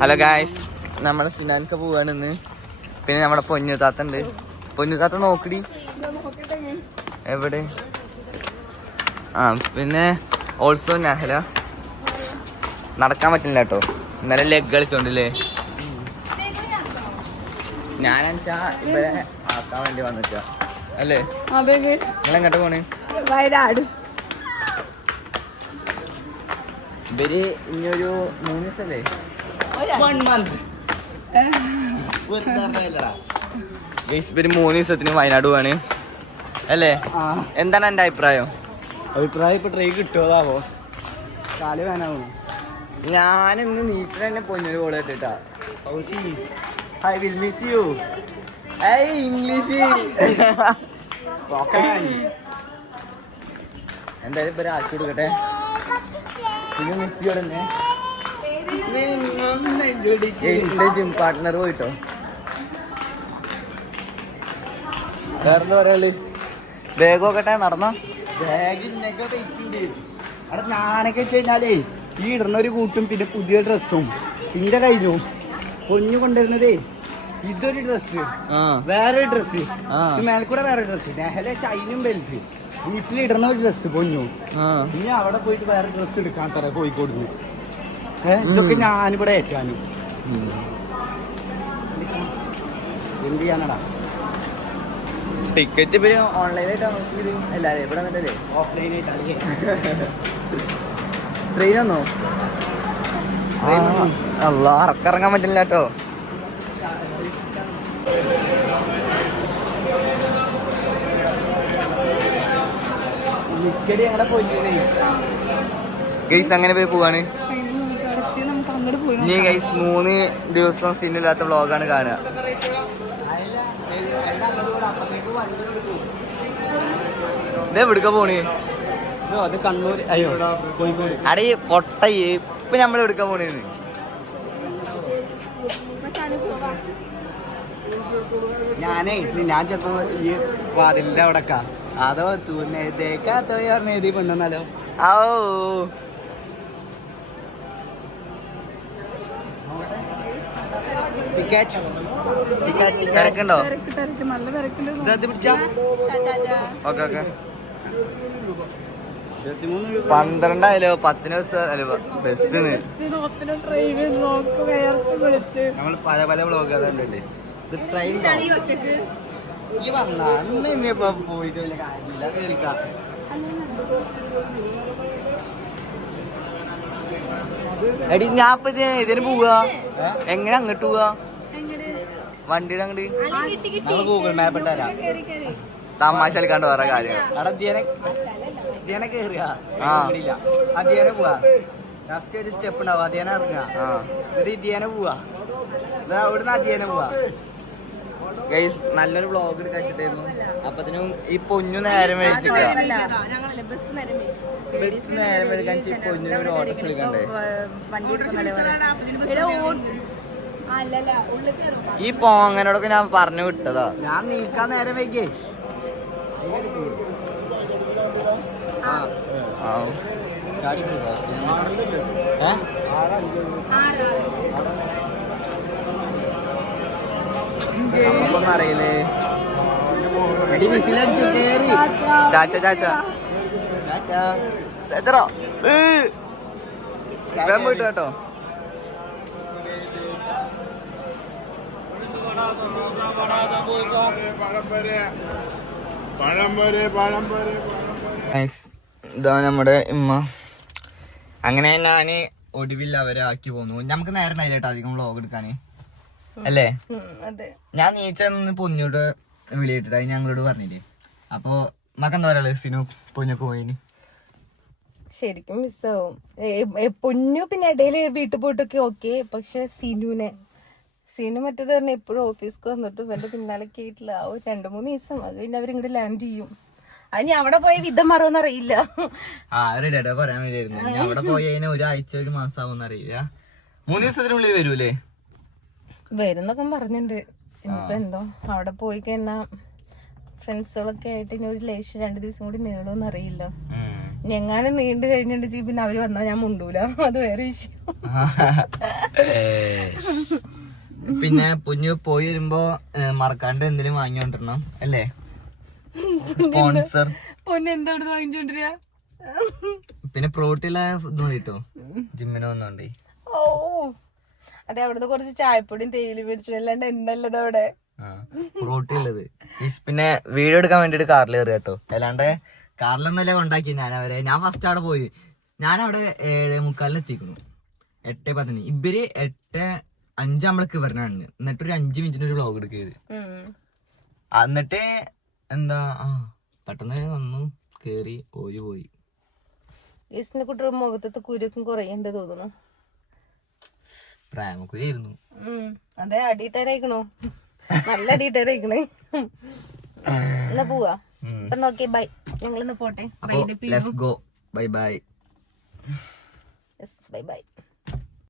Hello guys, നമ്മള് സിനാൻക്ക് പോവാണ് ഇന്ന്. പിന്നെ നമ്മുടെ പൊന്നുതാത്ത ഉണ്ട്. പൊന്നുതാത്ത നോക്കടി എവിടെ. പിന്നെ ഓൾസോ നഹല. നടക്കാൻ പറ്റില്ല കേട്ടോ, ഇന്നലെ ലെഗ് കളിച്ചോണ്ടില്ലേ. ഞാനെച്ചാ ഇവരെ ആക്കാൻ വേണ്ടി വന്നിട്ടാ അല്ലേ. നിങ്ങളെങ്ങോട്ട് പോണ്? വയനാട്. ഇവര് ഇനിയൊരു 3 ദിവസല്ലേ, 1 month. ഇവര് 3 ദിവസത്തിന് വയനാട് പോവാണ് അല്ലേ. എന്താണ് എന്റെ അഭിപ്രായം? ഇപ്പൊ ട്രെയിൻ കിട്ടുമോ? കാല് വേനാവോ? ഞാനിന്ന് നീറ്റിൽ തന്നെ പൊന്നൊരു കോള് കേട്ടിട്ടാ. I will miss you. English എന്തായാലും ഇപ്പൊ ആക്കി കൊടുക്കട്ടെ. പിന്നെ മിസ് ചെയ്യോടെ. ജിം പാർട്ട്ണർ പോയിട്ടോ. വേറെന്താ പറയാ, ബാഗ് നോക്കട്ടെ. നടന്നോ? ബാഗിനൊക്കെ വെയിറ്റുണ്ട് അവിടെ. ഞാനൊക്കെ വെച്ച് കഴിഞ്ഞാലേ ഈ ഇടുന്ന ഒരു കൂട്ടും പിന്നെ പുതിയ ഡ്രസ്സും പിന്നെ കഴിഞ്ഞു. പൊന്നു കൊണ്ടുവരുന്നതേ ഇതൊരു ഡ്രസ്സ്, വേറെ ഡ്രസ്സ്, മേൽക്കൂടെ വേറെ ഡ്രസ്സ്, നെഹല ചൈനും ബെൽറ്റ്, വീട്ടിലിടുന്ന ഒരു ഡ്രസ്സ് പൊന്നു. ഇനി അവിടെ പോയിട്ട് വേറെ ഡ്രസ്സ് എടുക്കാൻ തരാം കോഴിക്കോട്. ഇതൊക്കെ ഞാനിവിടെ ഏറ്റാനും എന്ത് ചെയ്യാനടാ. ടിക്കറ്റ് പിന്നെ ഓൺലൈനായിട്ടാണ് നോക്കിയത് എല്ലാവരും. ഇവിടെ വന്നിട്ടല്ലേ ഓഫ്ലൈനായിട്ടാണ്. ട്രെയിൻ വന്നോ? അല്ല, ഇറക്കിറങ്ങാൻ പറ്റില്ല കേട്ടോ. നിക്കടി അങ്ങനെ പോയി ഗൈസ് അങ്ങനെ പോയി പോവാണ്. ഇനി ഗൈസ് 3 ദിവസം സിനില്ലാത്ത വ്ളോഗാണ് കാണുക. ഇതേ എവിടുക്ക പോണ്? അത് കണ്ണൂർ. അയ്യോ കോഴിക്കോട്. അടേ പൊട്ട. ഇപ്പൊ നമ്മൾ എടുക്കാൻ പോണേന്ന്. ഞാൻ ചെലപ്പോ ഈ വാതിലിന്റെ അവിടെക്കാ. അതോ തൂന്നേക്കാത്തോ പറഞ്ഞ പെണ്ണെന്നാലോ. തിരക്കുണ്ടോ? നല്ല തിരക്കുണ്ട്. Okay okay. 12 ആയാലോ 10 ബസ്സിന്. നമ്മൾ പല പല ബ്ലോഗുകളുണ്ടല്ലേ. ഇത് ട്രെയിൻ ഈ വന്ന അന്ന് ഇനിയിപ്പോ പോയിട്ട് വലിയ കാര്യമില്ല. കേൾക്കാം. എടി ഞാൻ ഇപ്പൊ ഇതിന് പോവാ. എങ്ങനെ അങ്ങോട്ട് പോവാ? വണ്ടിയുടെ അങ്ങോട്ട് നമ്മൾ ഗൂഗിൾ മാപ്പ് ഇട്ടാരാ. തമാശ കളിക്കാണ്ട് വേറെ കാര്യം. അവിടെ അധ്യയന കേറിയ അധ്യയന പോവാ. ലാസ്റ്റ് ഒരു സ്റ്റെപ്പ് ഉണ്ടാവും, അധ്യയന ഇറങ്ങുക. എന്നിട്ട് ഇധ്യയന പോവാ. അവിടുന്ന് അധ്യയന പോവാ. ഗൈസ് നല്ലൊരു വ്ളോഗ് എടുക്കാച്ചിട്ടായിരുന്നു. അപ്പത്തിനും ഈ പൊന്നു നേരം മേടിച്ചിട്ട് ബസ് നേരം മേടിക്കാൻ പൊന്നിന് ഒരു ഓട്ടോ വിളിക്കണ്ടേ. ഈ പോങ്ങനോടൊക്കെ ഞാൻ പറഞ്ഞു വിട്ടതാ. ഞാൻ നീക്കാൻ നേരം വൈകേ. നമുക്കൊന്നും അറിയില്ലേ. വിസിലടിച്ചു കേറി. ചാച്ച ചാച്ച ചാച്ചറോ വേഗം പോയിട്ട് കേട്ടോ. ഇതാ നമ്മുടെ ഉമ്മ. അങ്ങനെ ഞാന് ഒടുവിൽ അവരെ ആക്കി പോന്നു. നമുക്ക് നേരം ഉണ്ടായില്ലേട്ടോ അധികം വ്ളോഗ് എടുക്കാന് അല്ലേ. ഞാൻ നീച്ചന്ന് പൊന്നോട്ട് വിളിയിട്ടിട്ട് ഞങ്ങളോട് പറഞ്ഞില്ലേ. അപ്പൊ മക്കെന്താ പറയാ, സിനു പൊന്നൊക്കെ പോയിന് ശരിക്കും മിസ്സാവും. പൊന്നു പിന്നെ ഇടയില് വീട്ടിൽ പോയിട്ടൊക്കെ ഓക്കെ. പക്ഷെ സിനു മറ്റേത് പറഞ്ഞ എപ്പോഴും ഓഫീസിക്ക് വന്നിട്ട് എന്റെ പിന്നാലെ കേട്ടില്ല. 2-3 ദിവസം അത് കഴിഞ്ഞ് അവരിങ്ങോട്ട് ലാൻഡ് ചെയ്യും. അതിന് അവിടെ പോയ വിധം മാറുമെന്ന് അറിയില്ല. പറയാൻ വേണ്ടിയായിരുന്നു. അവിടെ പോയി കഴിഞ്ഞാൽ 1 ആഴ്ച 1 മാസം ആവുമെന്ന് അറിയില്ല. 3 ദിവസത്തിനുള്ളിൽ വരൂലേ? വരുന്നൊക്കെ പറഞ്ഞിട്ടുണ്ട്. ഇനിയിപ്പോ എന്തോ അവിടെ പോയി കഴിഞ്ഞാ ഫ്രണ്ട്സുകളൊക്കെ ആയിട്ട് ഇനി ഒരു ലേശം 2 ദിവസം കൂടി നീളുമെന്ന് അറിയില്ല. ഞങ്ങാനും നീണ്ടു കഴിഞ്ഞിട്ടുണ്ടെങ്കിൽ പിന്നെ അവര് വന്നാൽ ഞാൻ മുണ്ടൂല, അത് വേറെ വിഷയം. പിന്നെ പുഞ്ഞു പോയി വരുമ്പോ മറക്കാണ്ട് എന്തെങ്കിലും വാങ്ങിക്കൊണ്ടിരണം അല്ലേ? സ്പോൺസർ പൊന്നെ എന്താ അവിടെ വാങ്ങിച്ചോണ്ടിരിക? പിന്നെ പ്രോട്ടീനുള്ള ഇത് മതിട്ടോ, ജിമ്മിന് വന്നോണ്ടേ. ഓ അതെ, അവിടുന്ന് കുറച്ച് ചായപ്പൊടിയും തേയില മേടിച്ചു, അല്ലാണ്ട് എന്തല്ലത് അവിടെ പ്രോട്ടീൻ ഉള്ളത്. പിന്നെ വീഡിയോ എടുക്കാൻ വേണ്ടിട്ട് കാറിൽ കയറി കേട്ടോ, അല്ലാണ്ട് കാറിലൊന്നല്ലേ കൊണ്ടാക്കി ഞാൻ ഫസ്റ്റ് അവിടെ പോയി. ഞാനവിടെ 7:45 എത്തിക്കുന്നു, 8:10. ഇവര് 8:05 നമ്മളൊക്കെ വരണാണ്. എന്നിട്ടൊരു 5 മിനിറ്റിന് ഒരു വ്ളോഗ് എടുക്കരുത്. എന്നിട്ട് എന്താ പെട്ടെന്ന് വന്നു കേറി ഓര് പോയി. ഈസ്റ്റിന്റെ കുട്ടിയുടെ മുഖത്തെ കുരുക്കും കുറയുണ്ട് തോന്നുന്നു. പ്രേമക്കുരിയായിരുന്നു. അതെ, അടിയിട്ടേക്കണോ, നല്ല അടിയിട്ടേക്കണേ. എന്നാ പോവാ. ഓക്കെ ബൈ, ഞങ്ങളിന്ന് പോട്ടെ. Let's go. Bye bye. Bye bye.